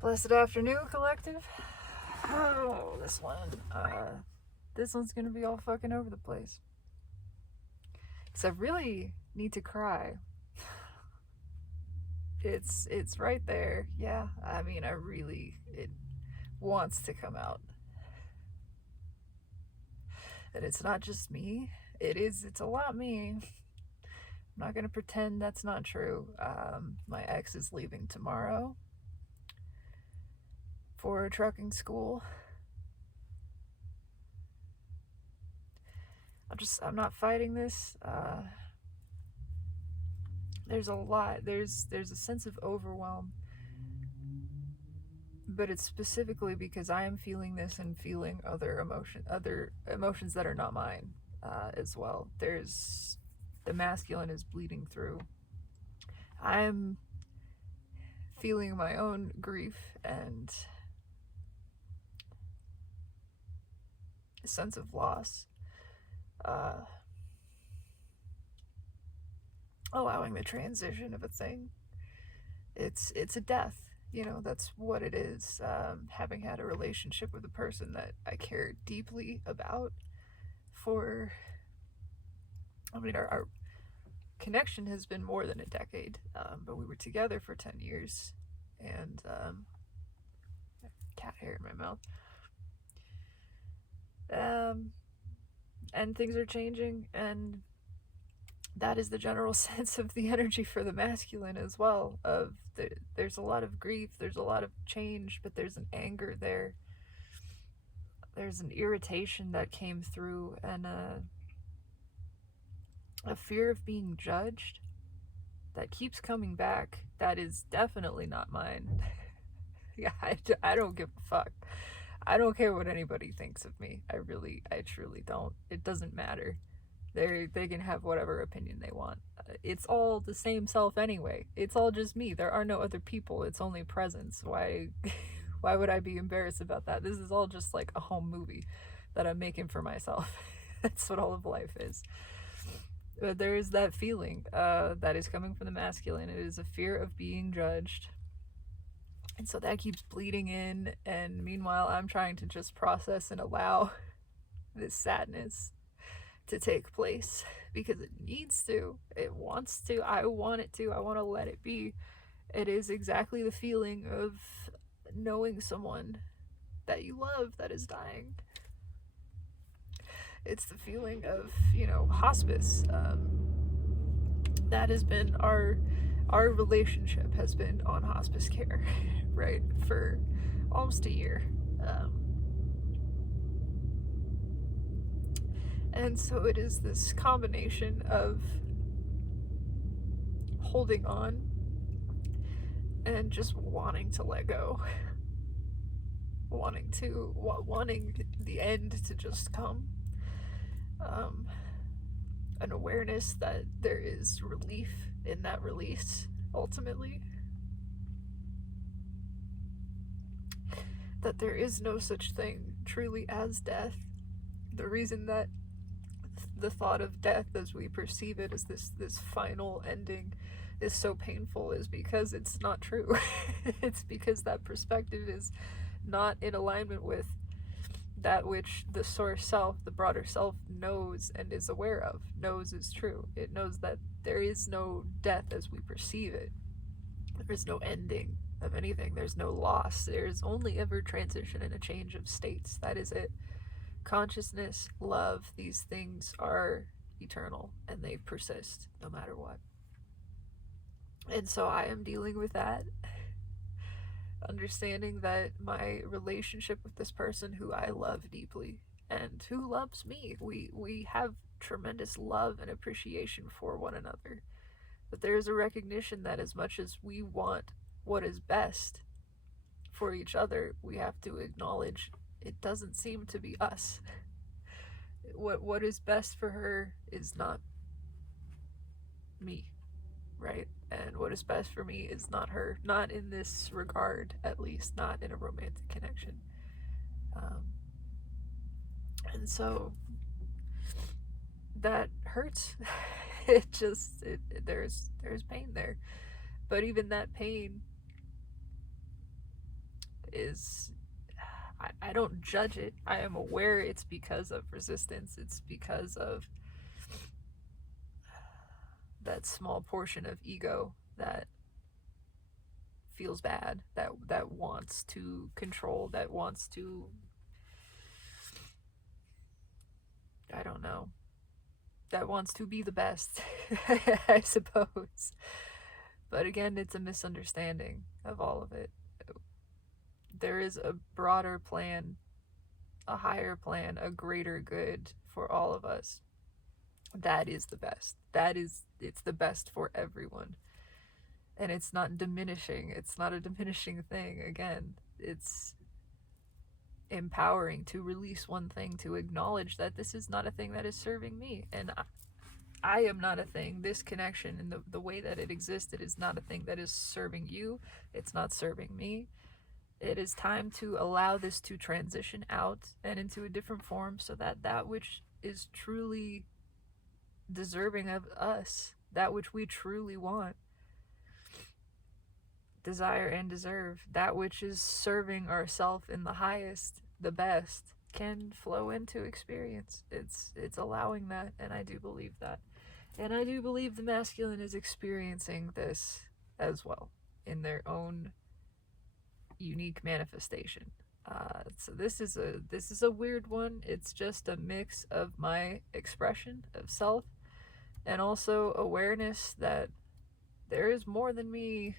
Blessed afternoon, collective. Oh, this one's gonna be all fucking over the place. Cause I really need to cry. It's right there. Yeah, I mean, it wants to come out, and it's not just me. It's a lot me. I'm not gonna pretend that's not true. My ex is leaving tomorrow for trucking school. I'm not fighting this. There's a lot. There's a sense of overwhelm, but it's specifically because I am feeling this and feeling other emotions that are not mine, as well. There's the masculine is bleeding through. I'm feeling my own grief and a sense of loss. Allowing the transition of a thing. It's a death. That's what it is. Having had a relationship with a person that I care deeply about for, our connection has been more than a decade, but we were together for 10 years, and cat hair in my mouth. And things are changing, and that is the general sense of the energy for the masculine as well. There's a lot of grief, there's a lot of change, but there's an anger there. There's an irritation that came through, and a fear of being judged that keeps coming back. That is definitely not mine. Yeah, I don't give a fuck. I don't care what anybody thinks of me. I truly don't. It doesn't matter. They can have whatever opinion they want. It's all the same self anyway. It's all just me. There are no other people. It's only presence. Why why would I be embarrassed about that? This is all just like a home movie that I'm making for myself. That's what all of life is. But there is that feeling that is coming from the masculine. It is a fear of being judged. And so that keeps bleeding in. And meanwhile, I'm trying to just process and allow this sadness to take place because it needs to. It wants to. I want it to. I want to let it be. It is exactly the feeling of knowing someone that you love that is dying. It's the feeling of, hospice. That has been our relationship has been on hospice care, right, for almost a year. And so it is this combination of holding on and just wanting to let go, wanting the end to just come, an awareness that there is relief in that release ultimately, that there is no such thing truly as death. The reason that the thought of death as we perceive it as this final ending is so painful is because it's not true. It's because that perspective is not in alignment with that which the source self, the broader self, knows and is aware of, knows is true. It knows that there is no death as we perceive it. There is no ending of anything. There's no loss. There's only ever transition and a change of states. That is it. Consciousness, love, these things are eternal and they persist no matter what. And so I am dealing with that, understanding that my relationship with this person who I love deeply and who loves me, we have tremendous love and appreciation for one another. But there is a recognition that as much as we want what is best for each other, we have to acknowledge it doesn't seem to be us. What is best for her is not me, right? And what is best for me is not her. Not in this regard, at least, not in a romantic connection. And so that hurts. There's pain there. But even that pain is, I don't judge it. I am aware it's because of resistance. It's because of that small portion of ego that feels bad, that wants to control, that wants to, I don't know, that wants to be the best, I suppose. But again, it's a misunderstanding of all of it. There is a broader plan, a higher plan, a greater good for all of us. That is the best. It's the best for everyone. And it's not diminishing. It's not a diminishing thing. Again, it's empowering to release one thing, to acknowledge that this is not a thing that is serving me. And I am not a thing. This connection and the way that it existed is not a thing that is serving you. It's not serving me. It is time to allow this to transition out and into a different form so that that which is truly deserving of us, that which we truly want, desire and deserve, that which is serving ourself in the highest, the best, can flow into experience. It's allowing that, and I do believe that. And I do believe the masculine is experiencing this as well in their own unique manifestation. So this is a weird one. It's just a mix of my expression of self and also awareness that there is more than me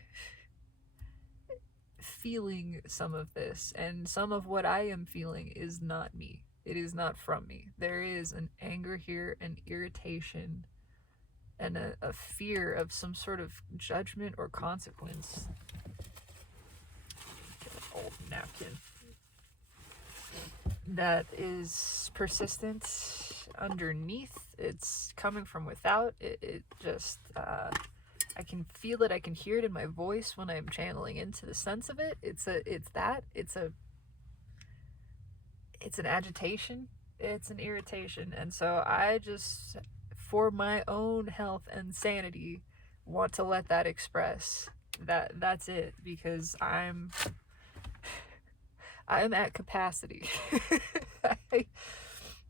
feeling some of this, and some of what I am feeling is not me. It is not from me. There is an anger here, an irritation, and a fear of some sort of judgment or consequence. Get an old napkin. That is persistent underneath. It's coming from without. It just, I can feel it. I can hear it in my voice when I'm channeling into the sense of it. It's an agitation. It's an irritation. And so I just, for my own health and sanity, want to let that express. That's it, because I'm at capacity.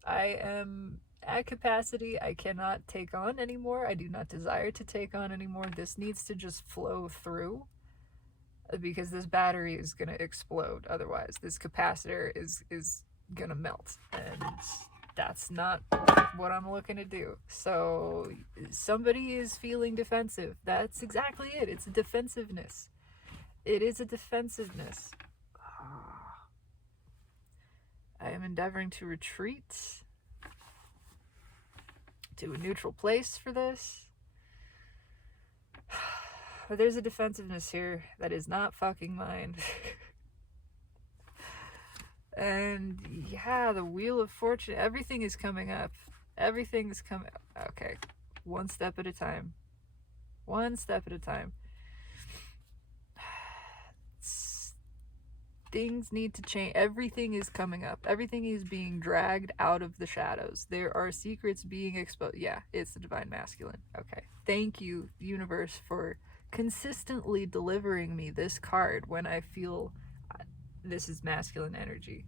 I am at capacity. I cannot take on anymore. I do not desire to take on anymore. This needs to just flow through, because this battery is going to explode otherwise. This capacitor is going to melt, and that's not what I'm looking to do. So somebody is feeling defensive. That's exactly it. It's a defensiveness. It is a defensiveness. I am endeavoring to retreat to a neutral place for this. But there's a defensiveness here that is not fucking mine. And yeah, the Wheel of Fortune, everything is coming up. Everything is coming. Okay, one step at a time. One step at a time. Things need to change. Everything is coming up. Everything is being dragged out of the shadows. There are secrets being exposed. Yeah, it's the divine masculine. Okay. Thank you, universe, for consistently delivering me this card when I feel this is masculine energy.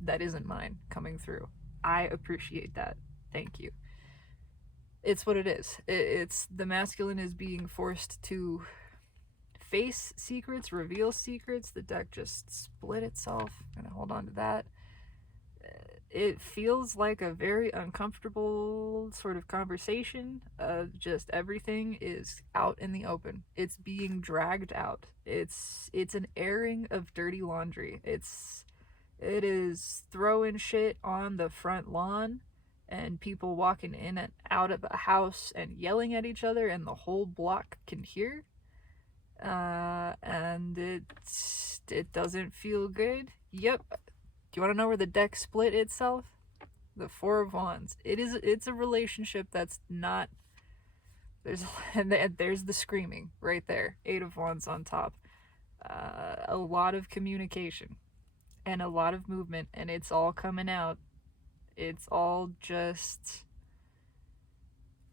That isn't mine coming through. I appreciate that. Thank you. It's what it is. It's the masculine is being forced to face secrets, reveal secrets. The deck just split itself. I'm gonna hold on to that. It feels like a very uncomfortable sort of conversation of just everything is out in the open. It's being dragged out. It's an airing of dirty laundry. It is throwing shit on the front lawn and people walking in and out of a house and yelling at each other, and the whole block can hear. And it doesn't feel good. Yep. Do you want to know where the deck split itself? The Four of Wands. It's a relationship that's not. There's the screaming right there. Eight of Wands on top. A lot of communication and a lot of movement, and it's all coming out. It's all just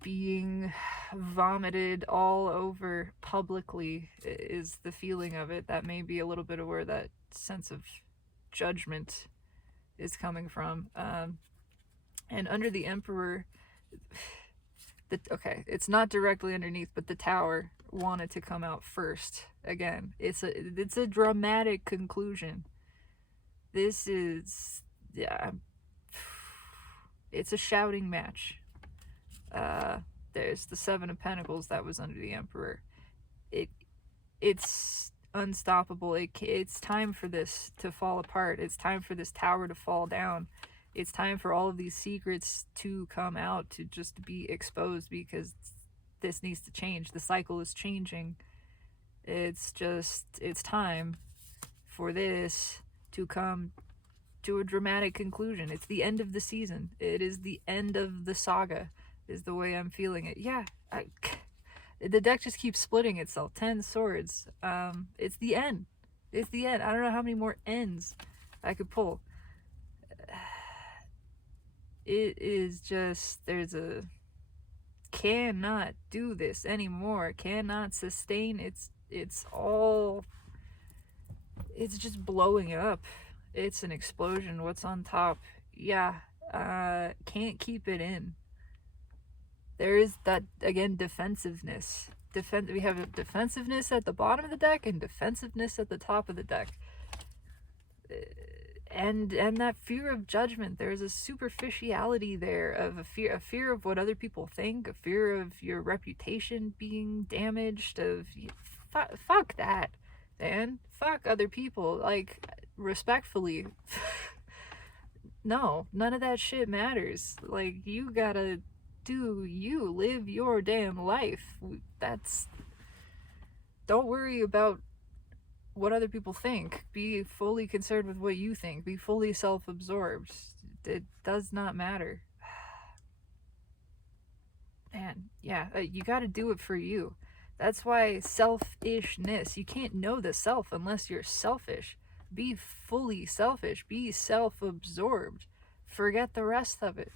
being vomited all over publicly is the feeling of it. That may be a little bit of where that sense of judgment is coming from. And under the Emperor, okay, it's not directly underneath, but the Tower wanted to come out first. Again, it's a dramatic conclusion. This is, yeah, it's a shouting match. There's the Seven of Pentacles that was under the Emperor. It's unstoppable. It's time for this to fall apart. It's time for this tower to fall down. It's time for all of these secrets to come out, to just be exposed, because this needs to change. The cycle is changing. It's time for this to come to a dramatic conclusion. It's the end of the season. It is the end of the saga, is the way I'm feeling it. Yeah, the deck just keeps splitting itself. 10 swords. It's the end. It's the end. I don't know how many more ends I could pull. It is just, there's a cannot do this anymore. Cannot sustain. It's all, it's just blowing up. It's an explosion. What's on top? Yeah, can't keep it in. There is that, again, defensiveness. We have a defensiveness at the bottom of the deck and defensiveness at the top of the deck. And that fear of judgment. There's a superficiality there of a fear of what other people think, a fear of your reputation being damaged, of fuck that, man. Fuck other people. Like, respectfully. No, none of that shit matters. Like, you gotta do you, live your damn life. Don't worry about what other people think. Be fully concerned with what you think. Be fully self-absorbed. It does not matter. Man, yeah, you gotta do it for you. That's why selfishness, you can't know the self unless you're selfish. Be fully selfish. Be self-absorbed. Forget the rest of it.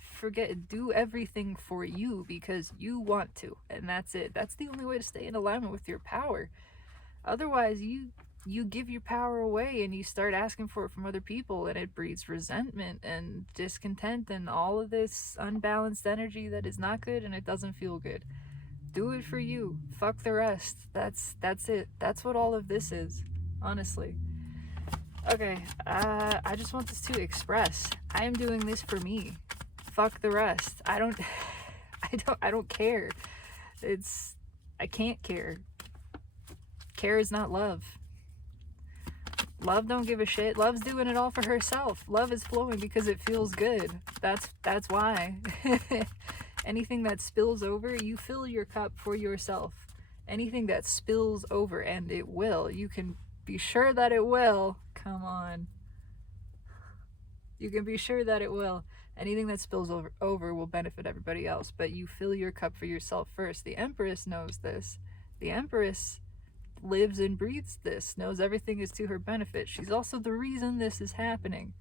Do everything for you because you want to, and that's it. That's the only way to stay in alignment with your power. Otherwise, you give your power away and you start asking for it from other people, and it breeds resentment and discontent and all of this unbalanced energy that is not good, and it doesn't feel good. Do it for you. Fuck the rest. That's it. That's what all of this is, honestly. Okay, I just want this to express. I am doing this for me. Fuck the rest. I don't care. I can't care. Care is not love. Love don't give a shit. Love's doing it all for herself. Love is flowing because it feels good. That's why. Anything that spills over, you fill your cup for yourself. Anything that spills over, and it will, you can be sure that it will. Come on. You can be sure that it will. Anything that spills over will benefit everybody else, but you fill your cup for yourself first. The Empress knows this. The Empress lives and breathes this, knows everything is to her benefit. She's also the reason this is happening.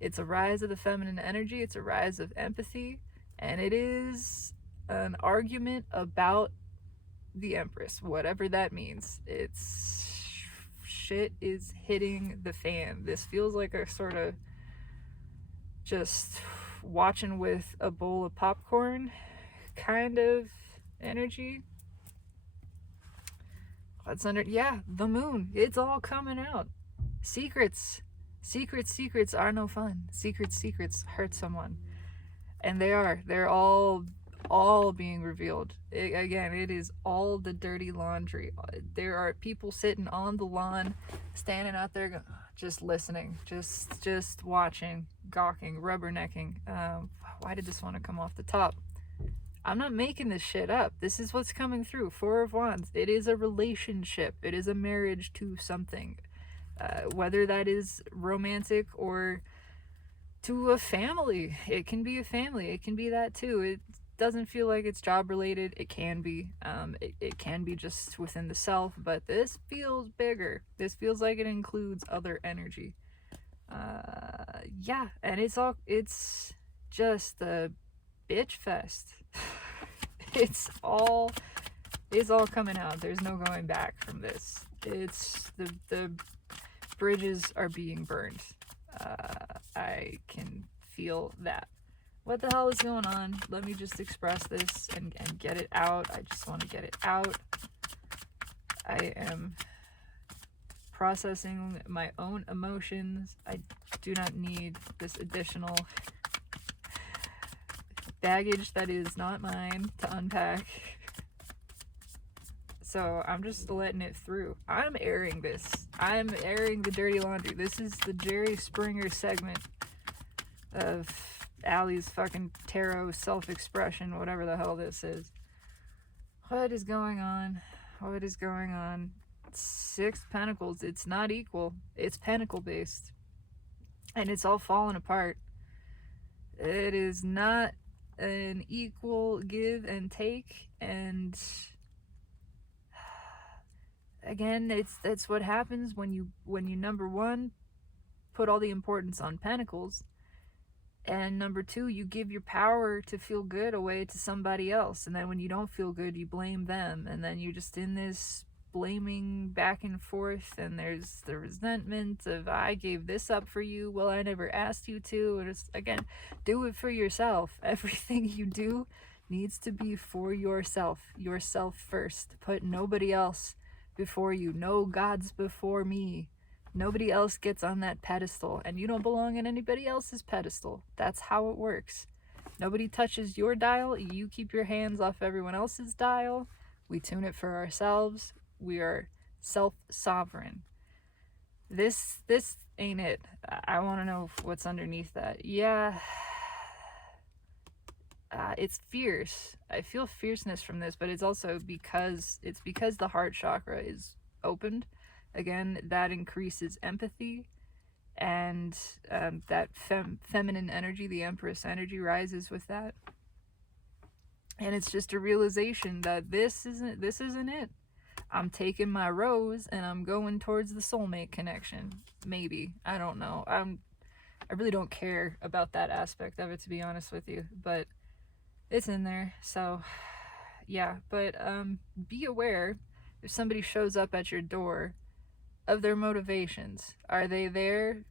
It's a rise of the feminine energy. It's a rise of empathy, and it is an argument about the Empress, whatever that means. It's shit is hitting the fan. This feels like a sort of just watching with a bowl of popcorn kind of energy. What's under? Yeah, the moon. It's all coming out. Secrets are no fun. Secrets hurt someone, and they're all being revealed. It is all the dirty laundry. There are people sitting on the lawn, standing out there, just listening, just watching, gawking, rubbernecking. Why did this want to come off the top? I'm not making this shit up. This is what's coming through. Four of Wands. It is a relationship. It is a marriage to something. Whether that is romantic or to a family. It can be a family. It can be that too. It doesn't feel like it's job related. It can be. It can be just within the self, but this feels bigger. This feels like it includes other energy. Yeah, and it's just a bitch fest. It's all coming out. There's no going back from this. It's the bridges are being burned. I can feel that. What the hell is going on? Let me just express this and get it out. I just want to get it out. I am processing my own emotions. I do not need this additional baggage that is not mine to unpack. So I'm just letting it through. I'm airing this. I'm airing the dirty laundry. This is the Jerry Springer segment of Allie's fucking tarot self-expression, whatever the hell this is. What is going on? What is going on? 6 pentacles. It's not equal. It's pentacle based. And it's all falling apart. It is not an equal give and take, and again, that's what happens when you number one, put all the importance on pentacles, and number two, you give your power to feel good away to somebody else, and then when you don't feel good, you blame them, and then you're just in this blaming back and forth, and there's the resentment of, I gave this up for you, well, I never asked you to. And it's, again, do it for yourself. Everything you do needs to be for yourself first. Put nobody else before you. No gods before me. Nobody else gets on that pedestal, and you don't belong on anybody else's pedestal. That's how it works. Nobody touches your dial. You keep your hands off everyone else's dial. We tune it for ourselves. We are self-sovereign. This ain't it. I want to know what's underneath that. Yeah, it's fierce. I feel fierceness from this, but it's also because the heart chakra is opened. Again, that increases empathy, and that feminine energy, the Empress energy, rises with that. And it's just a realization that this isn't it. I'm taking my rose and I'm going towards the soulmate connection. Maybe. I don't know. I really don't care about that aspect of it, to be honest with you. But it's in there. So, yeah. But be aware if somebody shows up at your door of their motivations. Are they there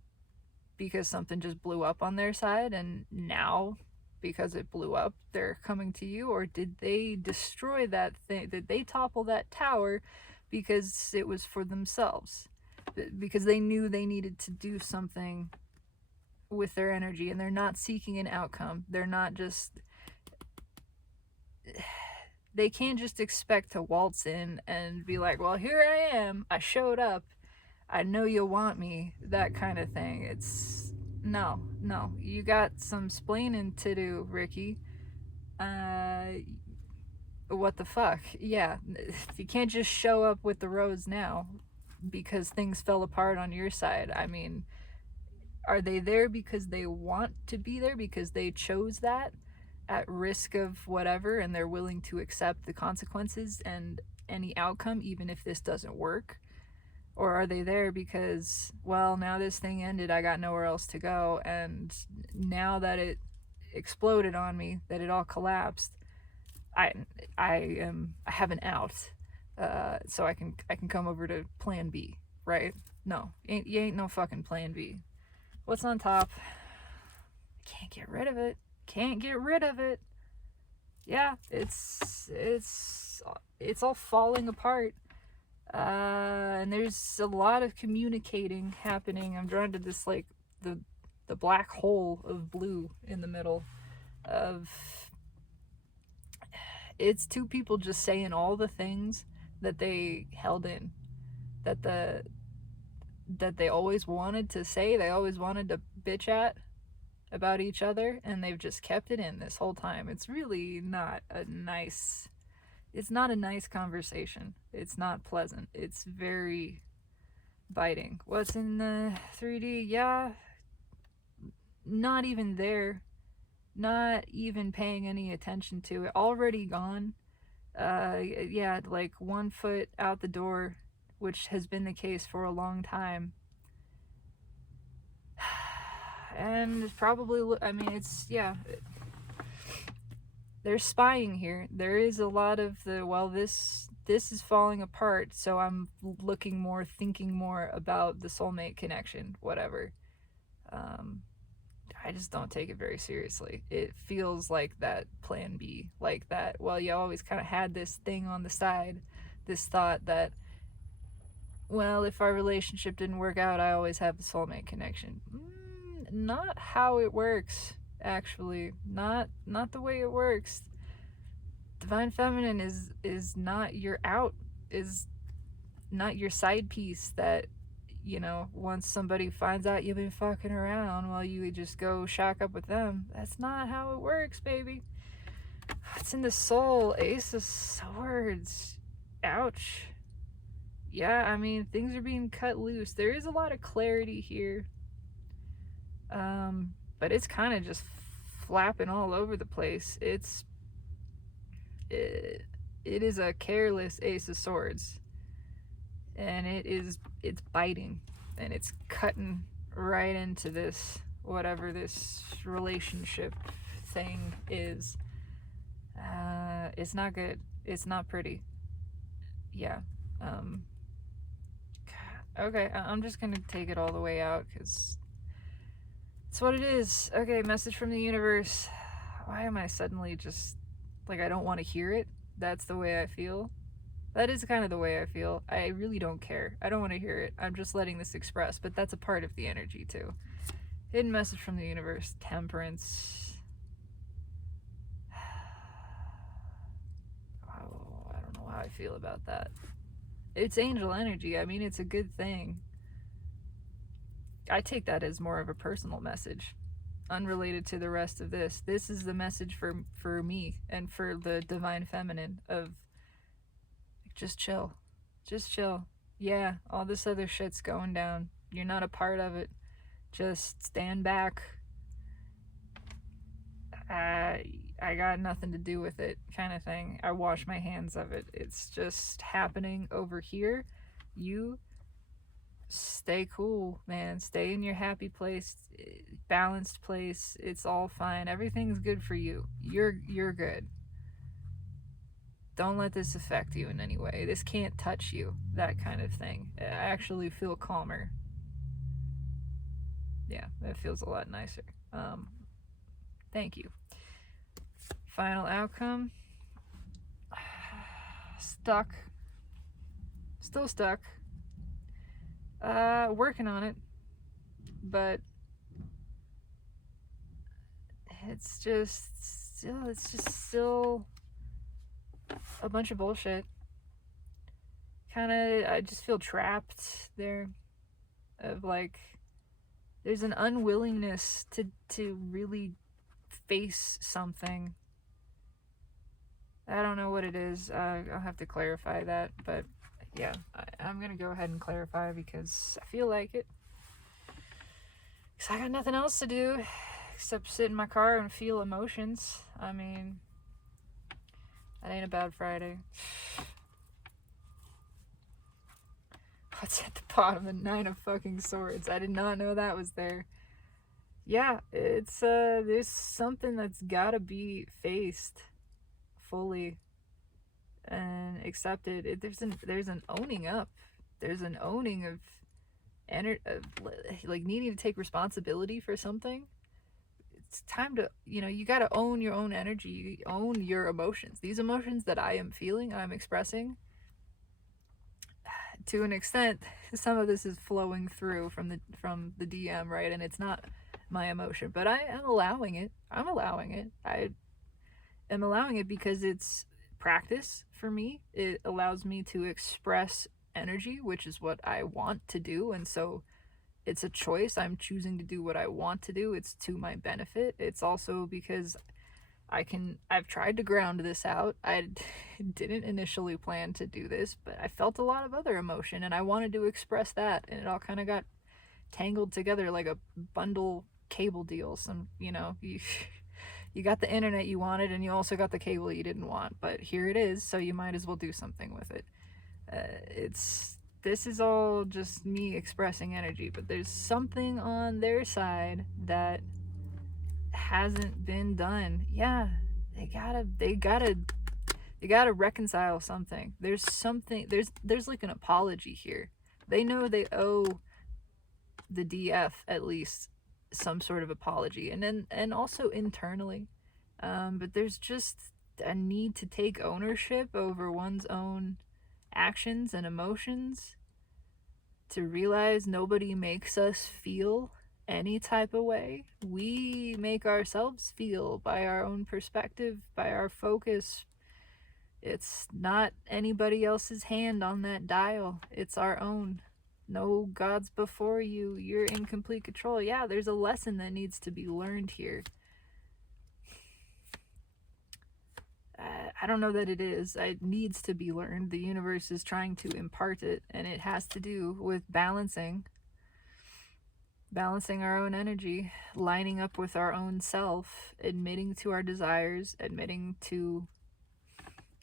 because something just blew up on their side, and now, because it blew up, they're coming to you? Or did they destroy that thing? Did they topple that tower because it was for themselves? Because they knew they needed to do something with their energy, and they're not seeking an outcome. They're not just... They can't just expect to waltz in and be like, well, here I am. I showed up. I know you want me. That kind of thing. It's... No. You got some splaining to do, Ricky. What the fuck? Yeah. You can't just show up with the rose now because things fell apart on your side. I mean, are they there because they want to be there, because they chose that at risk of whatever, and they're willing to accept the consequences and any outcome, even if this doesn't work? Or are they there because, well, now this thing ended, I got nowhere else to go, and now that it exploded on me, that it all collapsed, I have an out, so I can come over to plan B, right? No, you ain't no fucking plan B. What's on top? Can't get rid of it. Yeah, it's all falling apart. And there's a lot of communicating happening. I'm drawn to this, like, the black hole of blue in the middle of... It's two people just saying all the things that they held in, that they always wanted to say, they always wanted to bitch at about each other, and they've just kept it in this whole time. It's really not a nice... It's not a nice conversation. It's not pleasant. It's very biting. What's in the 3D? Yeah, not even there. Not even paying any attention to it. Already gone. Yeah, like 1 foot out the door, which has been the case for a long time. And probably, I mean, it's, yeah. there's spying here. There is a lot of the, well, this is falling apart, so I'm looking more, thinking more about the soulmate connection, whatever. Um, I just don't take it very seriously. It feels like that plan B, like that, well, you always kind of had this thing on the side, this thought that, well, if our relationship didn't work out, I always have the soulmate connection. Not how it works, actually. Not the way it works. Divine feminine is not your out, is not your side piece that, you know, once somebody finds out you've been fucking around, well, you would just go shack up with them. That's not how it works, baby. It's in the soul. Ace of Swords. Ouch. Yeah, I mean, things are being cut loose. There is a lot of clarity here. But it's kind of just flapping all over the place. It is a careless Ace of Swords. And it's biting. And it's cutting right into this, whatever this relationship thing is. It's not good. It's not pretty. Yeah. Okay, I'm just gonna take it all the way out, because it's what it is. Okay, message from the universe. Why am I suddenly just, like, I don't want to hear it? That's the way I feel. That is kind of the way I feel. I really don't care. I don't want to hear it. I'm just letting this express, but that's a part of the energy, too. Hidden message from the universe. Temperance. Oh, I don't know how I feel about that. It's angel energy. I mean, it's a good thing. I take that as more of a personal message, unrelated to the rest of this. This is the message for me and for the divine feminine of, just chill. Just chill. Yeah, all this other shit's going down. You're not a part of it. Just stand back. I got nothing to do with it, kind of thing. I wash my hands of it. It's just happening over here. You stay cool, man. Stay in your happy place, balanced place. It's all fine. Everything's good for you. You're good. Don't let this affect you in any way. This can't touch you. That kind of thing. I actually feel calmer. Yeah, that feels a lot nicer. Thank you. Final outcome. Stuck. Still stuck. Working on it. But it's just still a bunch of bullshit. Kinda, I just feel trapped there. Of like, there's an unwillingness to really face something. I don't know what it is. I'll have to clarify that, but yeah, I'm gonna go ahead and clarify because I feel like it. Because I got nothing else to do except sit in my car and feel emotions. I mean, that ain't a bad Friday. What's at the bottom? The 9 of fucking Swords. I did not know that was there. Yeah, it's there's something that's gotta be faced fully and accepted. There's an owning up. There's an owning of like needing to take responsibility for something. It's time to, you got to own your own energy. You own your emotions. These emotions that I am feeling, I'm expressing, to an extent, some of this is flowing through from the DM, right? And it's not my emotion, but I am allowing it. I'm allowing it. I am allowing it because it's practice for me. It allows me to express energy, which is what I want to do, and so it's a choice. I'm choosing to do what I want to do. It's to my benefit. It's also because I've tried to ground this out. I didn't initially plan to do this, but I felt a lot of other emotion and I wanted to express that, and it all kind of got tangled together like a bundle cable deal. You got the internet you wanted and you also got the cable you didn't want, but here it is, so you might as well do something with it. This is all just me expressing energy, but there's something on their side that hasn't been done. Yeah, they gotta reconcile something. There's something, there's like an apology here. They know they owe the DF at least some sort of apology, and also internally, but there's just a need to take ownership over one's own actions and emotions, to realize nobody makes us feel any type of way. We make ourselves feel by our own perspective, by our focus. It's not anybody else's hand on that dial, it's our own. No gods before you, you're in complete control. Yeah, there's a lesson that needs to be learned here. I don't know that it is. It needs to be learned. The universe is trying to impart it, and it has to do with balancing our own energy, lining up with our own self, admitting to our desires, admitting to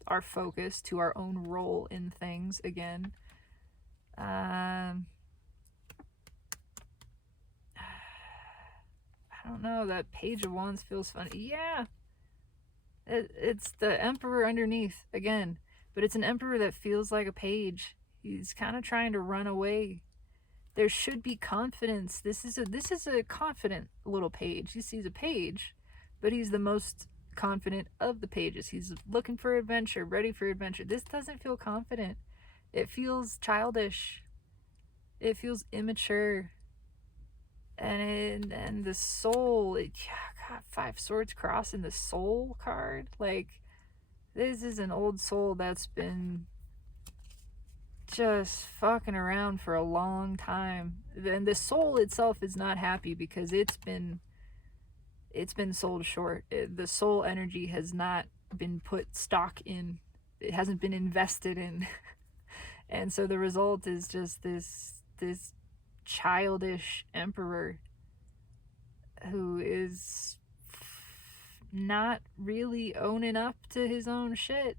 our focus, to our own role in things again. I don't know, that Page of Wands feels funny. Yeah, it's the Emperor underneath again, but it's an Emperor that feels like a page. He's kind of trying to run away. There should be confidence. This is a confident little page. He sees a page, but he's the most confident of the pages. He's looking for adventure, ready for adventure. This doesn't feel confident. It feels childish. It feels immature. And the soul, God, 5 swords cross in the soul card. Like, this is an old soul that's been just fucking around for a long time. And the soul itself is not happy because it's been sold short. The soul energy has not been put stock in. It hasn't been invested in. And so the result is just this childish emperor who is not really owning up to his own shit.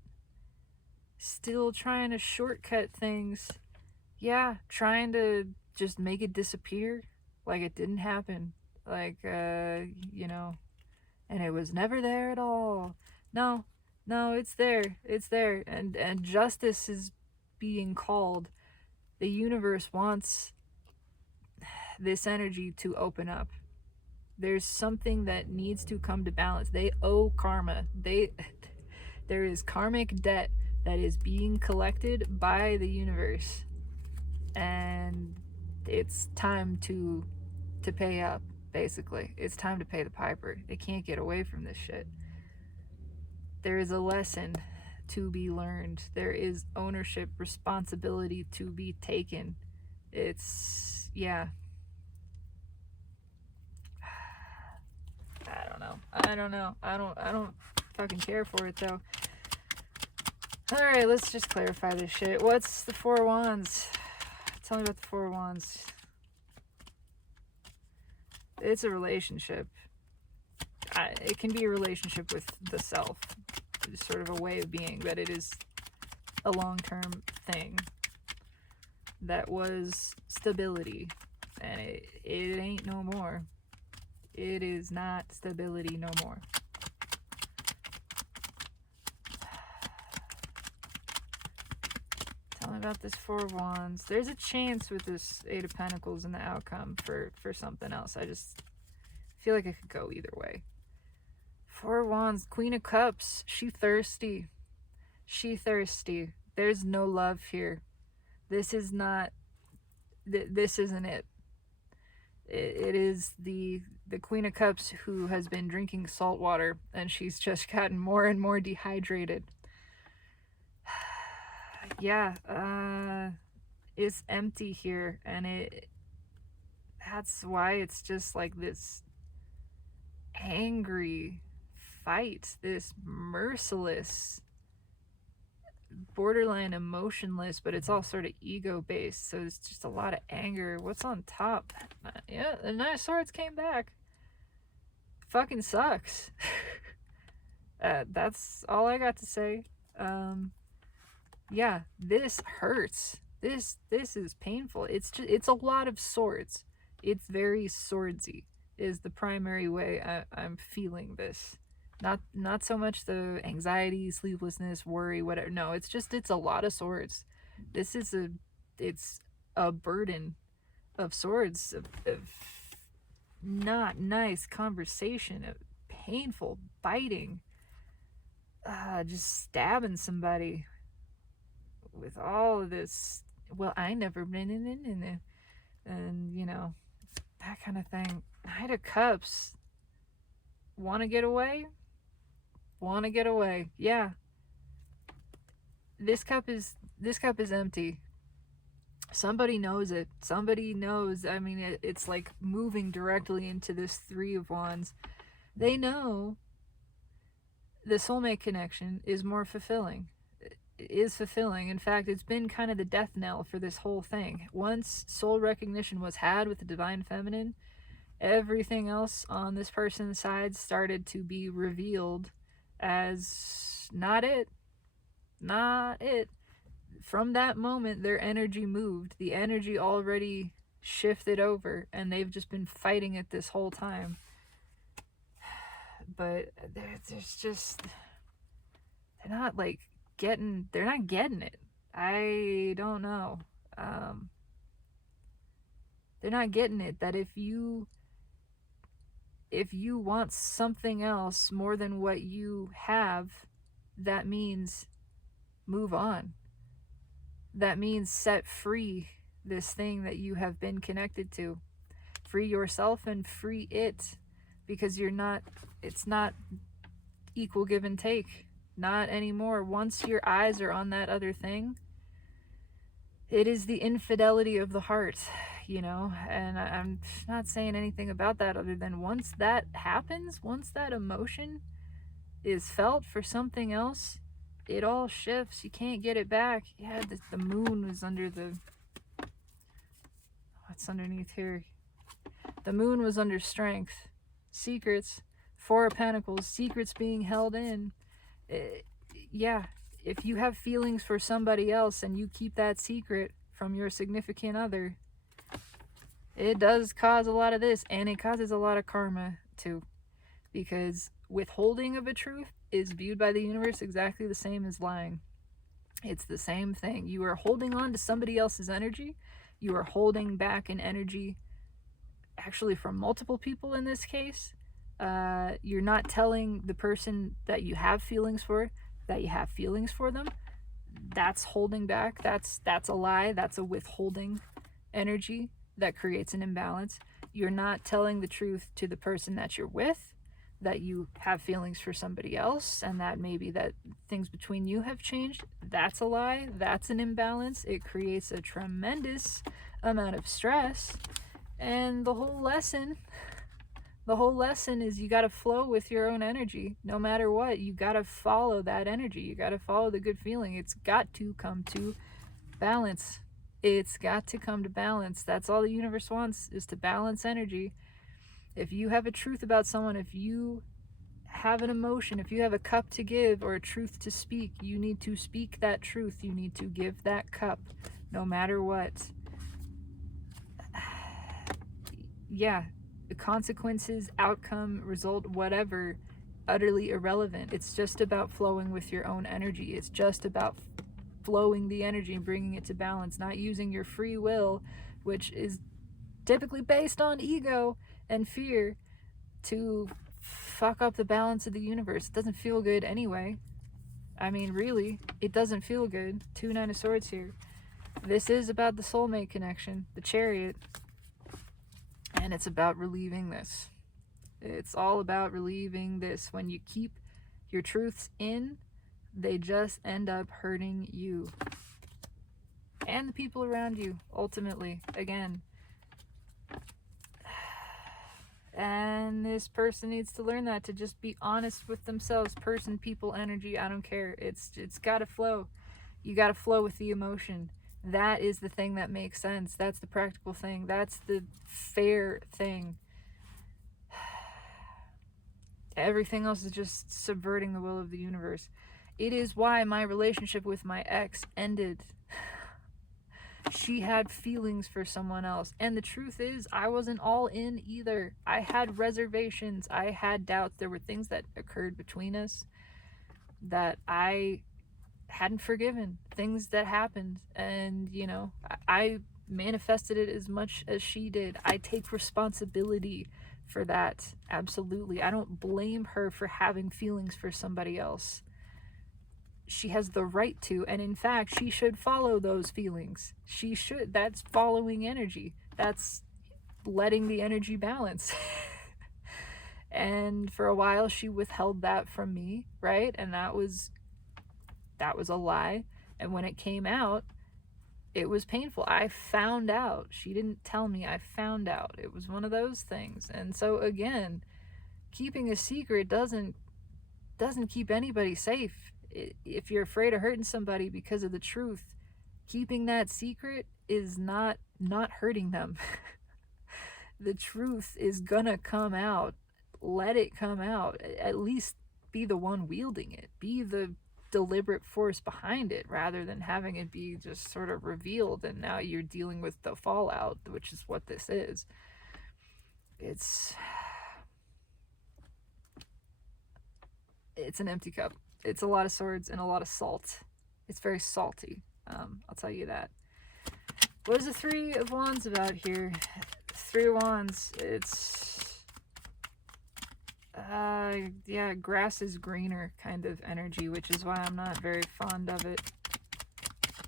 Still trying to shortcut things. Yeah, trying to just make it disappear like it didn't happen. Like, you know, and it was never there at all. No, it's there. It's there. And justice is being called. The universe wants this energy to open up. There's something that needs to come to balance. They owe karma. There is karmic debt that is being collected by the universe, and it's time to pay up. Basically, it's time to pay the piper. They can't get away from this shit. There is a lesson to be learned. There is ownership, responsibility to be taken. It's, yeah. I don't know. I don't fucking care for it though. Alright, let's just clarify this shit. What's the 4 Wands? Tell me about the 4 Wands. It's a relationship. It can be a relationship with the self. It's sort of a way of being, but it is a long-term thing that was stability, and it ain't no more. It is not stability no more. Tell me about this 4 of Wands. There's a chance with this 8 of Pentacles in the outcome for something else. I just feel like it could go either way. 4 of Wands, Queen of Cups. She thirsty. She thirsty. There's no love here. This is not... This isn't it. It is the Queen of Cups who has been drinking salt water, and she's just gotten more and more dehydrated. Yeah, it's empty here, and that's why it's just like this angry fight, this merciless, borderline emotionless, but it's all sort of ego based, so it's just a lot of anger. What's on top? Yeah, the 9 of Swords came back. Fucking sucks. That's all I got to say. Yeah, this hurts. This is painful. It's a lot of swords. It's very swordsy is the primary way I'm feeling this. Not so much the anxiety, sleeplessness, worry, whatever. No, it's a lot of swords. This is it's a burden of swords, of not nice conversation, of painful biting, just stabbing somebody with all of this. Well, I never been in it, and that kind of thing. Knight of Cups. Want to get away? Want to get away? Yeah. This cup is empty. Somebody knows it. Somebody knows. I mean, it's like moving directly into this Three of Wands. They know the soulmate connection is more fulfilling. It is fulfilling. In fact, it's been kind of the death knell for this whole thing. Once soul recognition was had with the divine feminine, everything else on this person's side started to be revealed as not it. Not it. From that moment, their energy moved. The energy already shifted over, and they've just been fighting it this whole time. But there's just, they're not getting it. I don't know. They're not getting it. That if you want something else more than what you have, that means move on. That means set free this thing that you have been connected to. Free yourself and free it, because it's not equal give and take. Not anymore. Once your eyes are on that other thing, it is the infidelity of the heart, and I'm not saying anything about that other than once that happens, once that emotion is felt for something else, it all shifts. You can't get it back. Yeah, the moon was under what's underneath here? The moon was under strength, secrets, Four of Pentacles, secrets being held in. Yeah, if you have feelings for somebody else and you keep that secret from your significant other, it does cause a lot of this, and it causes a lot of karma too, because withholding of a truth is viewed by the universe exactly the same as lying. It's the same thing. You are holding on to somebody else's energy. You are holding back an energy, actually from multiple people in this case. You're not telling the person that you have feelings for that you have feelings for them. That's holding back. That's a lie. That's a withholding energy that creates an imbalance. You're not telling the truth to the person that you're with, that you have feelings for somebody else, and that maybe that things between you have changed. That's a lie. That's an imbalance. It creates a tremendous amount of stress. And the whole lesson is you got to flow with your own energy. No matter what, you got to follow that energy. You got to follow the good feeling. It's got to come to balance. It's got to come to balance. That's all the universe wants, is to balance energy. If you have a truth about someone, if you have an emotion, if you have a cup to give or a truth to speak, you need to speak that truth. You need to give that cup, no matter what. Yeah, the consequences, outcome, result, whatever, utterly irrelevant. It's just about flowing with your own energy. It's just about flowing the energy and bringing it to balance, not using your free will, which is typically based on ego and fear, to fuck up the balance of the universe. It doesn't feel good anyway. I mean, really, it doesn't feel good. 2 Nine of Swords here. This is about the soulmate connection, the Chariot, and it's about relieving this. It's all about relieving this. When you keep your truths in, they just end up hurting you and the people around you, ultimately. Again, and this person needs to learn that, to just be honest with themselves. Person, people, energy, I don't care. It's got to flow. You got to flow with the emotion. That is the thing that makes sense. That's the practical thing. That's the fair thing. Everything else is just subverting the will of the universe. It is why my relationship with my ex ended. she had feelings for someone else. And the truth is, I wasn't all in either. I had reservations. I had doubts. There were things that occurred between us that I hadn't forgiven, things that happened. And, you know, I manifested it as much as she did. I take responsibility for that. Absolutely. I don't blame her for having feelings for somebody else. She has the right to, and in fact, she should follow those feelings. She should. That's following energy. That's letting the energy balance. And for a while, she withheld that from me, right? And that was a lie. And when it came out, it was painful. I found out. She didn't tell me. I found out. It was one of those things. And so again, keeping a secret doesn't keep anybody safe. If you're afraid of hurting somebody because of the truth, keeping that secret is not hurting them. The truth is gonna come out. Let it come out. At least be the one wielding it. Be the deliberate force behind it, rather than having it be just sort of revealed and now you're dealing with the fallout, which is what this is. It's an empty cup. It's a lot of swords and a lot of salt. It's very salty. I'll tell you that. What is the Three of Wands about here? Three of Wands. It's yeah, grass is greener kind of energy, which is why I'm not very fond of it.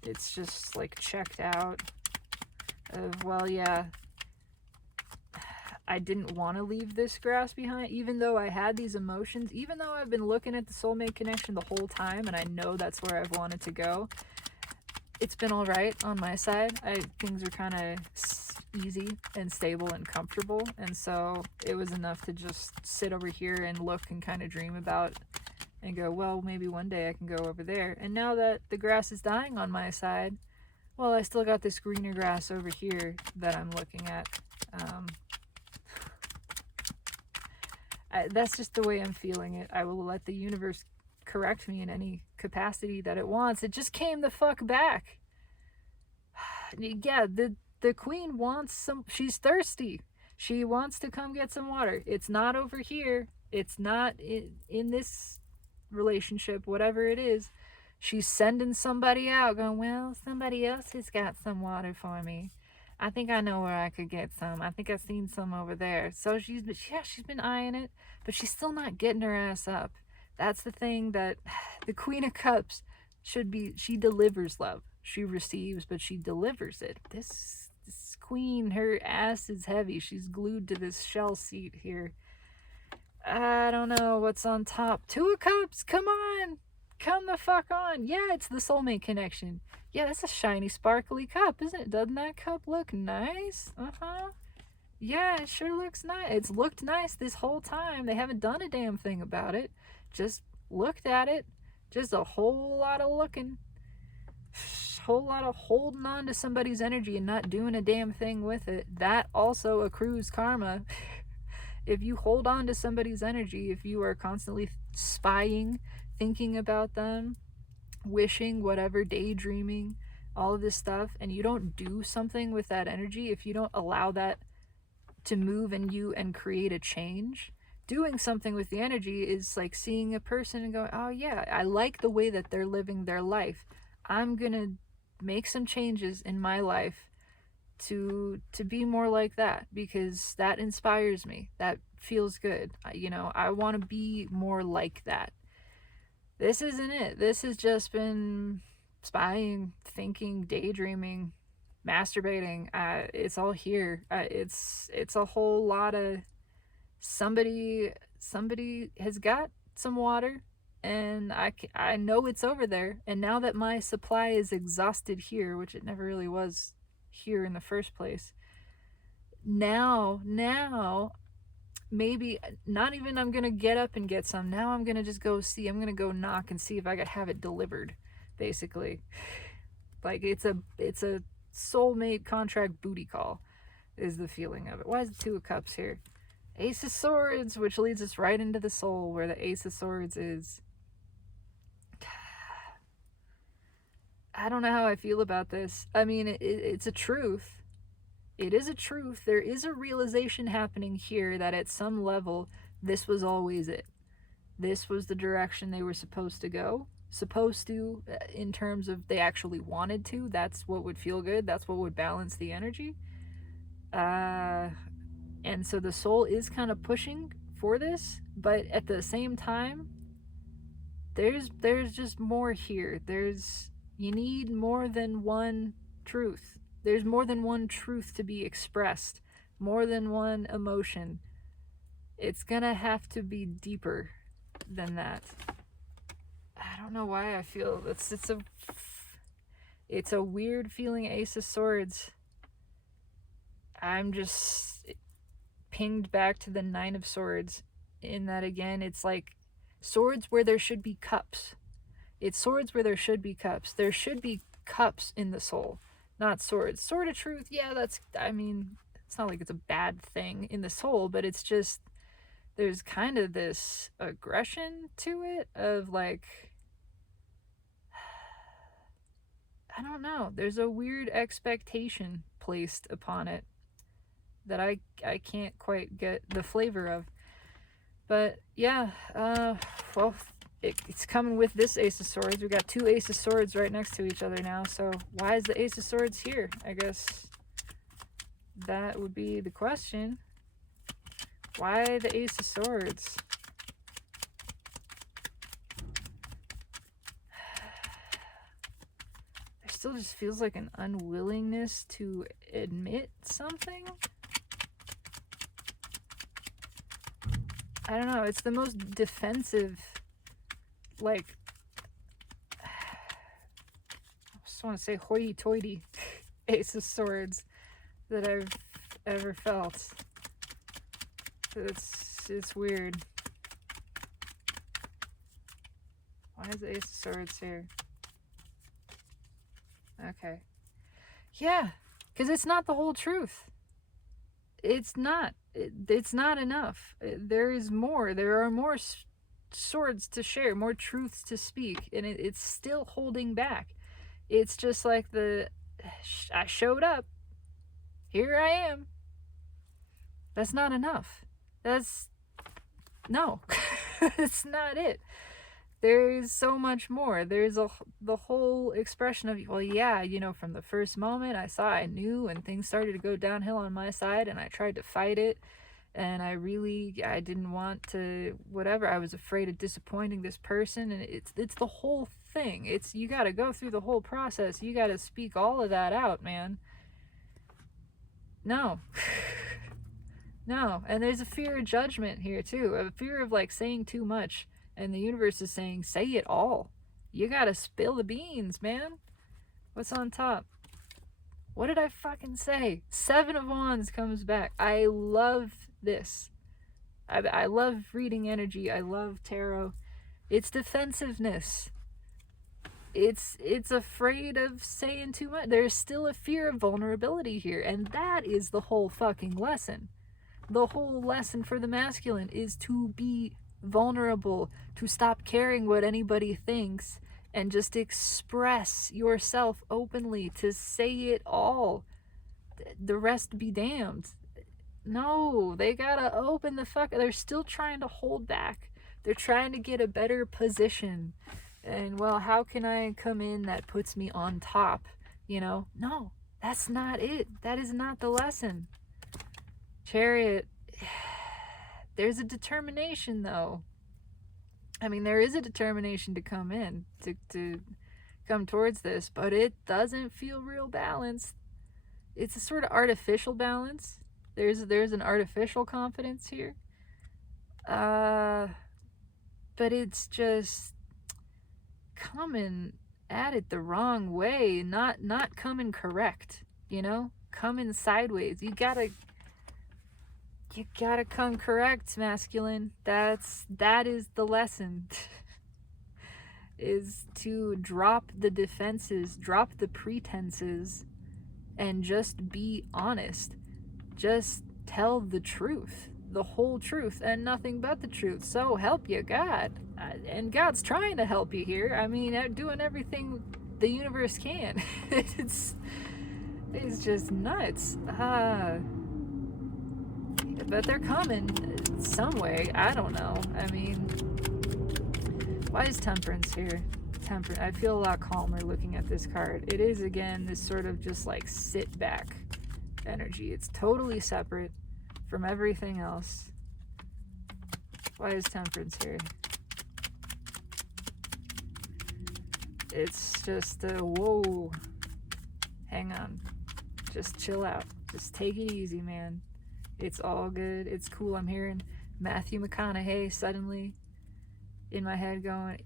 It's just like checked out of, well, yeah, I didn't want to leave this grass behind, even though I had these emotions, even though I've been looking at the soulmate connection the whole time and I know that's where I've wanted to go. It's been all right on my side. Things are kind of easy and stable and comfortable, and so it was enough to just sit over here and look and kind of dream about and go, well, maybe one day I can go over there. And now that the grass is dying on my side, well, I still got this greener grass over here that I'm looking at. That's just the way I'm feeling it. I will let the universe correct me in any capacity that it wants. It just came the fuck back. Yeah, the queen wants some, she's thirsty. She wants to come get some water. It's not over here. It's not in this relationship, whatever it is. She's sending somebody out going, well, somebody else has got some water for me. I think I know where I could get some. I think I've seen some over there. So she's been eyeing it, but she's still not getting her ass up. That's the thing that the Queen of Cups should be. She delivers love. She receives, but she delivers it. This queen, her ass is heavy. She's glued to this shell seat here. I don't know what's on top. Two of Cups, come on. Come the fuck on. Yeah, it's the soulmate connection. Yeah, that's a shiny, sparkly cup, isn't it? Doesn't that cup look nice? Yeah, it sure looks nice. It's looked nice this whole time. They haven't done a damn thing about it. Just looked at it. Just a whole lot of looking. Whole lot of holding on to somebody's energy and not doing a damn thing with it. That also accrues karma. If you hold on to somebody's energy, if you are constantly spying, thinking about them, wishing, whatever, daydreaming, all of this stuff, and you don't do something with that energy, if you don't allow that to move in you and create a change, doing something with the energy is like seeing a person and going, oh yeah, I like the way that they're living their life. I'm gonna make some changes in my life to be more like that, because that inspires me. That feels good. I want to be more like that. This isn't it. This has just been spying, thinking, daydreaming, masturbating. It's all here. It's a whole lot of somebody has got some water, and I know it's over there. And now that my supply is exhausted here, which it never really was here in the first place, now maybe not even I'm gonna get up and get some. Now I'm gonna just go see. I'm gonna go knock and see if I could have it delivered, basically. Like it's a soulmate contract booty call is the feeling of it. Why is the Two of Cups here? Ace of Swords, which leads us right into the soul, where the Ace of Swords is. I don't know how I feel about this. I mean, it's a truth. It is a truth. There is a realization happening here that at some level, this was always it. This was the direction they were supposed to go. Supposed to, in terms of they actually wanted to. That's what would feel good. That's what would balance the energy. And so the soul is kind of pushing for this, but at the same time, there's just more here. You need more than one truth. There's more than one truth to be expressed, more than one emotion. It's gonna have to be deeper than that. I don't know why I feel it's a weird feeling. Ace of Swords. I'm just pinged back to the Nine of Swords in that again, it's like swords where there should be cups. It's swords where there should be cups. There should be cups in the soul, not swords. Sword of truth, yeah, I mean, it's not like it's a bad thing in the soul, but it's just, there's kind of this aggression to it of like, I don't know, there's a weird expectation placed upon it that I can't quite get the flavor of. But yeah, well, it's coming with this Ace of Swords. We got two Ace of Swords right next to each other now, so why is the Ace of Swords here? I guess that would be the question. Why the Ace of Swords? There still just feels like an unwillingness to admit something. I don't know, it's the most defensive, like, I just want to say hoity-toity Ace of Swords that I've ever felt. It's weird. Why is the Ace of Swords here? Okay. Yeah, because it's not the whole truth. It's not. It's not enough. There is more. There are more swords to share, more truths to speak, and it's still holding back. It's just like I showed up. Here I am. That's not enough. No. It's not it. There is so much more. There's the whole expression of, well, yeah, from the first moment I knew, and things started to go downhill on my side, and I tried to fight it, and I didn't want to, whatever. I was afraid of disappointing this person, and it's the whole thing. You got to go through the whole process. You got to speak all of that out, man. No. No. And there's a fear of judgment here too, a fear of like saying too much. And the universe is saying, say it all. You gotta spill the beans, man. What's on top? What did I fucking say? 7 of Wands comes back. I love this. I love reading energy. I love tarot. It's defensiveness. It's afraid of saying too much. There's still a fear of vulnerability here. And that is the whole fucking lesson. The whole lesson for the masculine is to be vulnerable, to stop caring what anybody thinks, and just express yourself openly, to say it all. The rest be damned. No, they gotta open the fuck. They're still trying to hold back. They're trying to get a better position. And, well, how can I come in that puts me on top? No, that's not it. That is not the lesson. Chariot. There's a determination, though. I mean, there is a determination to come in, to come towards this, but it doesn't feel real balanced. It's a sort of artificial balance. There's an artificial confidence here. But it's just coming at it the wrong way, not coming correct, coming sideways. You gotta come correct, masculine. That is the lesson. Is to drop the defenses, drop the pretenses, and just be honest. Just tell the truth, the whole truth, and nothing but the truth. So help you God. And God's trying to help you here. I mean, doing everything the universe can. it's just nuts. But they're coming some way. I don't know. I mean, why is Temperance here? Temperance. I feel a lot calmer looking at this card. It is, again, this sort of just like sit back energy. It's totally separate from everything else. Why is Temperance here? It's just a whoa. Hang on. Just chill out. Just take it easy, man. It's all good. It's cool. I'm hearing Matthew McConaughey suddenly in my head going,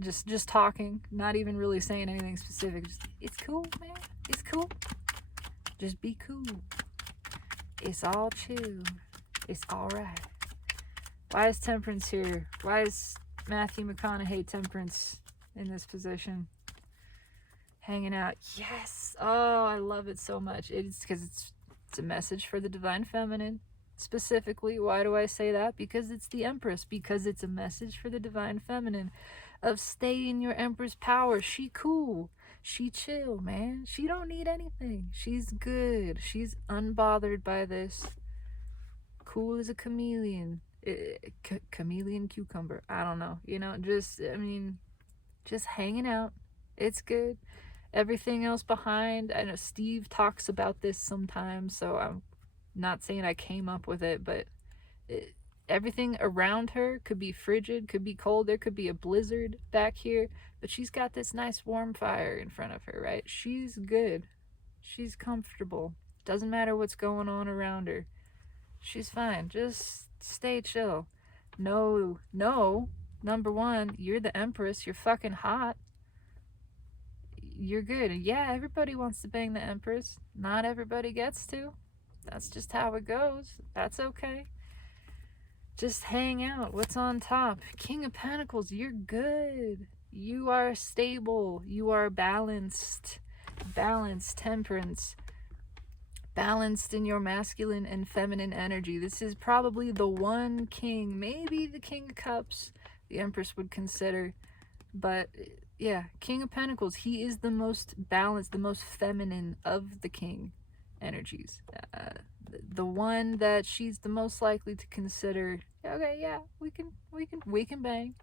just talking, not even really saying anything specific. Just, it's cool, man. It's cool. Just be cool. It's all chill. It's all right. Why is Temperance here? Why is Matthew McConaughey Temperance in this position? Hanging out. Yes. Oh, I love it so much. It's because it's a message for the divine feminine. Specifically, why do I say that? Because it's the Empress. Because it's a message for the divine feminine of stay in your Empress power. She cool. She chill, man. She don't need anything. She's good. She's unbothered by this. Cool as a chameleon. Chameleon cucumber. I don't know. You know, just hanging out. It's good. Everything else behind, I know Steve talks about this sometimes, so I'm not saying I came up with it, but everything around her could be frigid, could be cold, there could be a blizzard back here, but she's got this nice warm fire in front of her, right? She's good. She's comfortable. Doesn't matter what's going on around her. She's fine. Just stay chill. No, number one, you're the Empress. You're fucking hot. You're good. And yeah, everybody wants to bang the Empress. Not everybody gets to. That's just how it goes. That's okay. Just hang out. What's on top? King of Pentacles, you're good. You are stable. You are balanced. Balanced, Temperance. Balanced in your masculine and feminine energy. This is probably the one king, maybe the King of Cups, the Empress would consider. But yeah, King of Pentacles, he is the most balanced, the most feminine of the king energies. The one that she's the most likely to consider, okay, yeah, we can bang.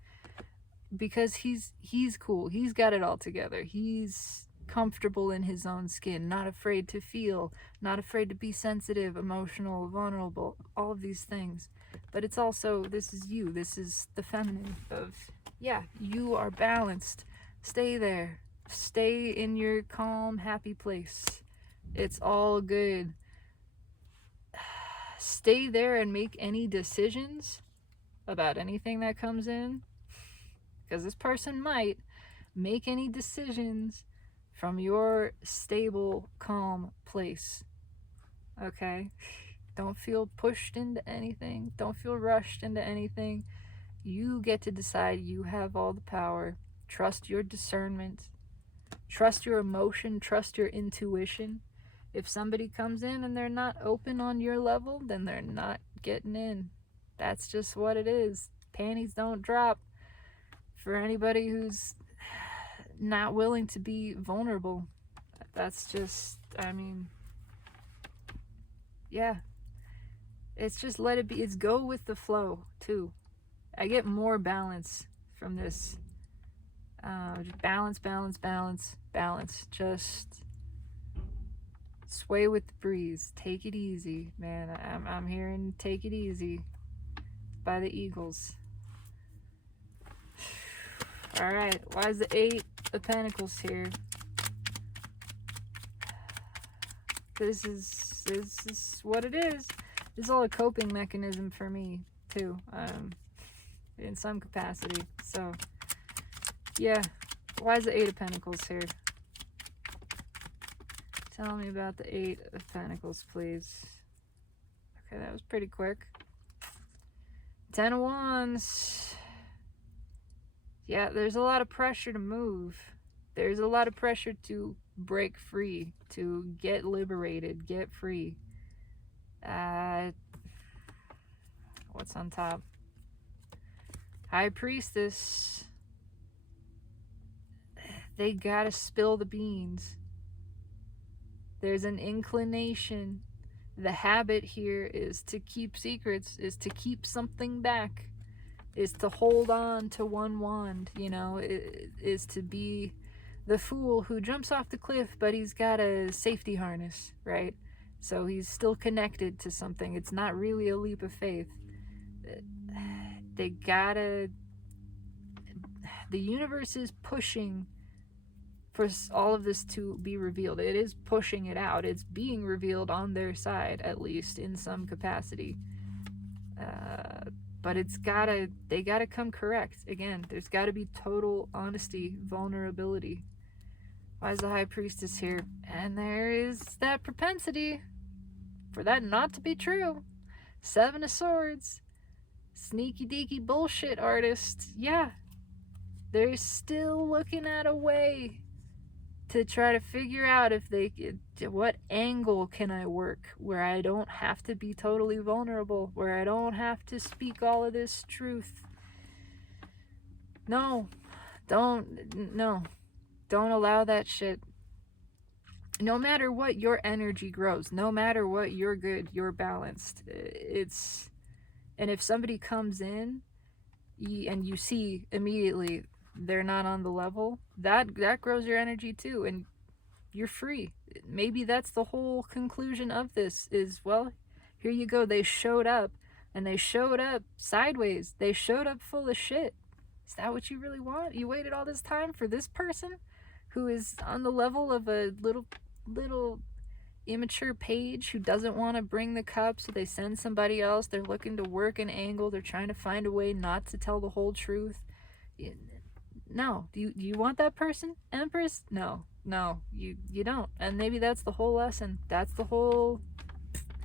Because he's cool. He's got it all together. He's comfortable in his own skin, not afraid to feel, not afraid to be sensitive, emotional, vulnerable, all of these things. But it's also, this is you. This is the feminine of, yeah, you are balanced. Stay there. Stay in your calm, happy place. It's all good. Stay there and make any decisions about anything that comes in. Because this person might make any decisions from your stable, calm place. Okay? Don't feel pushed into anything. Don't feel rushed into anything. You get to decide. You have all the power. Trust your discernment. Trust your emotion. Trust your intuition. If somebody comes in and they're not open on your level, then they're not getting in. That's just what it is. Panties don't drop for anybody who's not willing to be vulnerable. That's just, I mean, yeah. It's just let it be. It's go with the flow, too. I get more balance from this. Just balance. Just sway with the breeze. Take it easy, man. I'm hearing take it easy by the Eagles. Alright, why is the Eight of Pentacles here? This is what it is. This is all a coping mechanism for me, too. In some capacity. So, yeah. Why is the Eight of Pentacles here? Tell me about the Eight of Pentacles, please. Okay, that was pretty quick. 10 of Wands. Yeah, there's a lot of pressure to move. There's a lot of pressure to break free, to get liberated, get free. What's on top? High Priestess. they gotta spill the beans. There's an inclination. The habit here is to keep secrets, is to keep something back, is to hold on to one wand, you know, is to be the fool who jumps off the cliff, but he's got a safety harness, right? So he's still connected to something. It's not really a leap of faith. They gotta... The universe is pushing for all of this to be revealed. It is pushing it out. It's being revealed on their side, at least in some capacity. But they gotta come correct. Again, there's gotta be total honesty, vulnerability. Why is the High Priestess here? And there is that propensity for that not to be true. 7 of Swords. Sneaky deaky bullshit artist. Yeah. They're still looking at a way to try to figure out if they could, what angle can I work where I don't have to be totally vulnerable, where I don't have to speak all of this truth. No, don't allow that shit. No matter what, your energy grows. No matter what, you're good, you're balanced. And if somebody comes in and you see immediately they're not on the level, that grows your energy too, and you're free. Maybe that's the whole conclusion of this is, well, here you go. They showed up, and they showed up sideways. They showed up full of shit. Is that what you really want? You waited all this time for this person who is on the level of a little immature page who doesn't want to bring the cup, so they send somebody else. They're looking to work an angle. They're trying to find a way not to tell the whole truth. No. Do you want that person, Empress? No, you don't. And maybe that's the whole lesson. That's the whole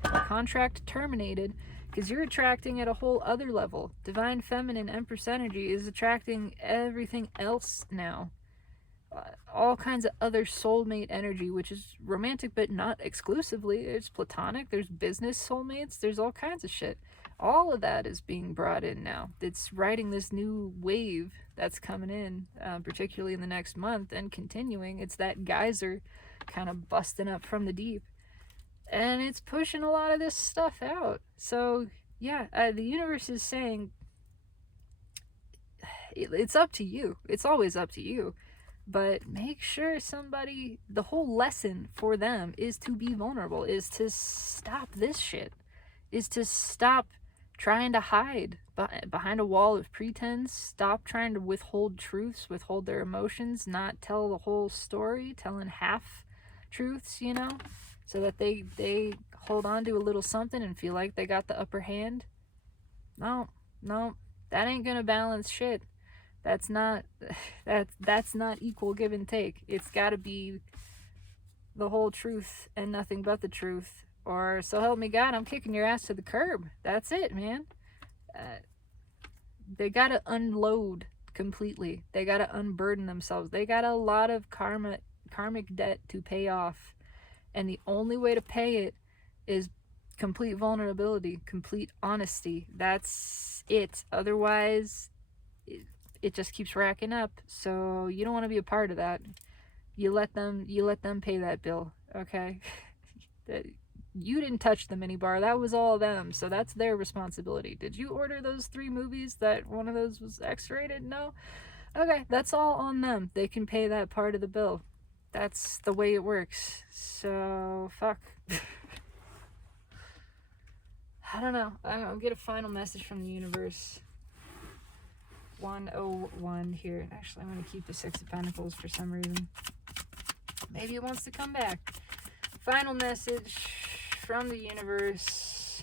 contract terminated, because you're attracting at a whole other level. Divine Feminine Empress energy is attracting everything else now. All kinds of other soulmate energy, which is romantic but not exclusively. It's platonic, there's business soulmates, there's all kinds of shit. All of that is being brought in now. It's riding this new wave that's coming in, particularly in the next month and continuing. It's that geyser kind of busting up from the deep. And it's pushing a lot of this stuff out. So, yeah, the universe is saying, it's up to you. It's always up to you. But make sure the whole lesson for them is to be vulnerable, is to stop this shit, is to stop trying to hide behind a wall of pretense, stop trying to withhold truths, withhold their emotions, not tell the whole story, telling half truths, you know, so that they hold on to a little something and feel like they got the upper hand. No, that ain't gonna balance shit. That's not equal give and take. It's got to be the whole truth and nothing but the truth, or so help me God, I'm kicking your ass to the curb. That's it, man. They got to unload completely. They got to unburden themselves. They got a lot of karmic debt to pay off, and the only way to pay it is complete vulnerability, complete honesty. That's it. Otherwise, it just keeps racking up. So you don't want to be a part of that. You let them pay that bill, okay? You didn't touch the minibar. That was all them. So that's their responsibility. Did you order those 3 movies that one of those was X-rated? No? Okay, that's all on them. They can pay that part of the bill. That's the way it works. So, fuck. I don't know. I'll get a final message from the universe. 101 here. Actually, I'm going to keep the 6 of Pentacles for some reason. Maybe it wants to come back. Final message from the universe.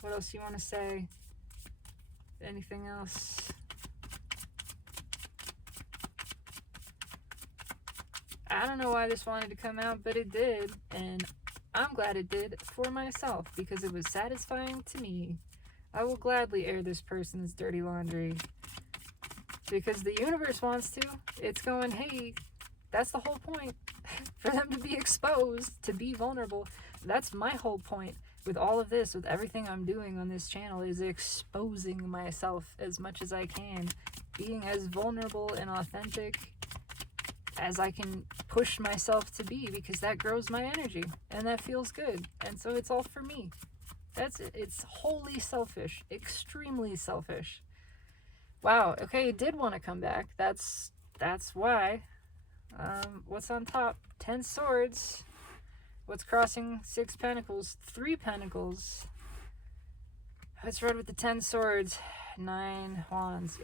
What else you want to say? Anything else? I don't know why this wanted to come out, but it did. And I'm glad it did for myself, because it was satisfying to me. I will gladly air this person's dirty laundry, because the universe wants to. It's going, hey, that's the whole point. For them to be exposed, to be vulnerable. That's my whole point with all of this, with everything I'm doing on this channel, is exposing myself as much as I can. Being as vulnerable and authentic as I can push myself to be, because that grows my energy and that feels good. And so it's all for me. That's it. It's wholly selfish, extremely selfish. Wow. Okay, it did want to come back. That's why. What's on top? 10 swords. What's crossing? 6 pentacles. 3 pentacles. Let's run with the 10 swords. 9 wands.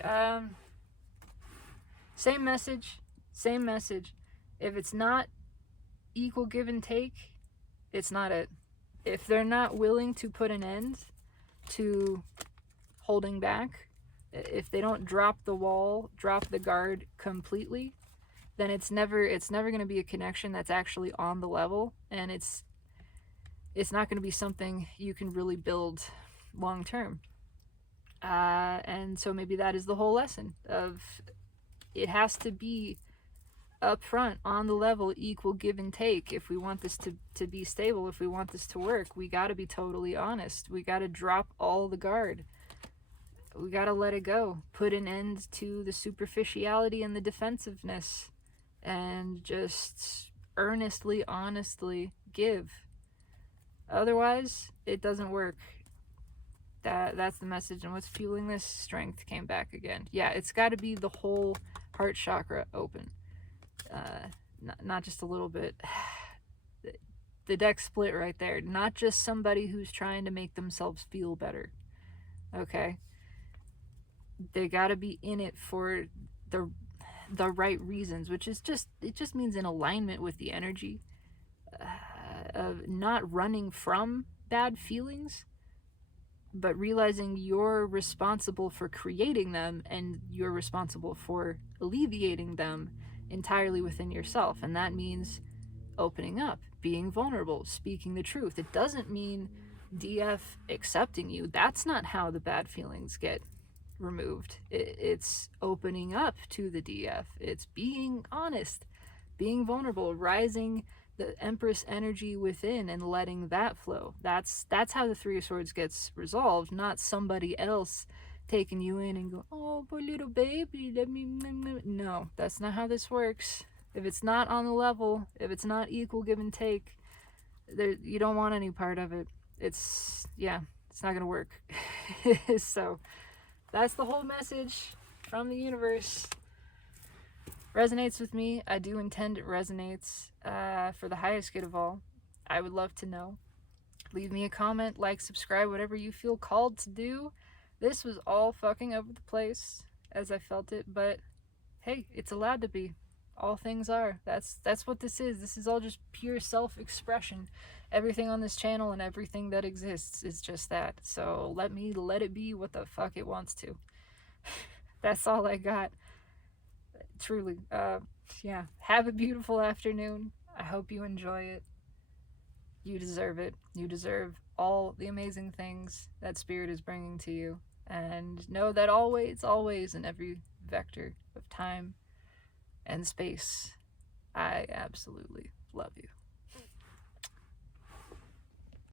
Same message. Same message. If it's not equal give and take, it's not it. If they're not willing to put an end to holding back, if they don't drop the wall, drop the guard completely, then it's never going to be a connection that's actually on the level, and it's not going to be something you can really build long term. And so maybe that is the whole lesson of it has to be up front, on the level, equal give and take. If we want this to be stable, if we want this to work, we got to be totally honest. We got to drop all the guard. We got to let it go. Put an end to the superficiality and the defensiveness, and just earnestly, honestly give. Otherwise, it doesn't work. That's the message. And what's fueling this? Strength came back again. Yeah, it's got to be the whole heart chakra open. Not just a little bit. The deck split right there. Not just somebody who's trying to make themselves feel better. Okay? They gotta be in it for the right reasons, which is it just means in alignment with the energy of not running from bad feelings, but realizing you're responsible for creating them, and you're responsible for alleviating them entirely within yourself. And that means opening up, being vulnerable, speaking the truth. It doesn't mean DF accepting you. That's not how the bad feelings get removed. It's opening up to the DF. It's being honest, being vulnerable, rising the Empress energy within and letting that flow. That's how the 3 of Swords gets resolved, not somebody else taking you in and go, oh, poor little baby, let me. No, that's not how this works. If it's not on the level, if it's not equal give and take, you don't want any part of it. It's not gonna work. So that's the whole message from the universe. Resonates with me. I do intend it resonates for the highest good of all. I would love to know. Leave me a comment, like, subscribe, whatever you feel called to do. This was all fucking over the place as I felt it, but hey, it's allowed to be. All things are. That's what this is. This is all just pure self-expression. Everything on this channel and everything that exists is just that. So let it be what the fuck it wants to. That's all I got. Truly. Have a beautiful afternoon. I hope you enjoy it. You deserve it. You deserve all the amazing things that Spirit is bringing to you. And know that always in every vector of time and space, I absolutely love you.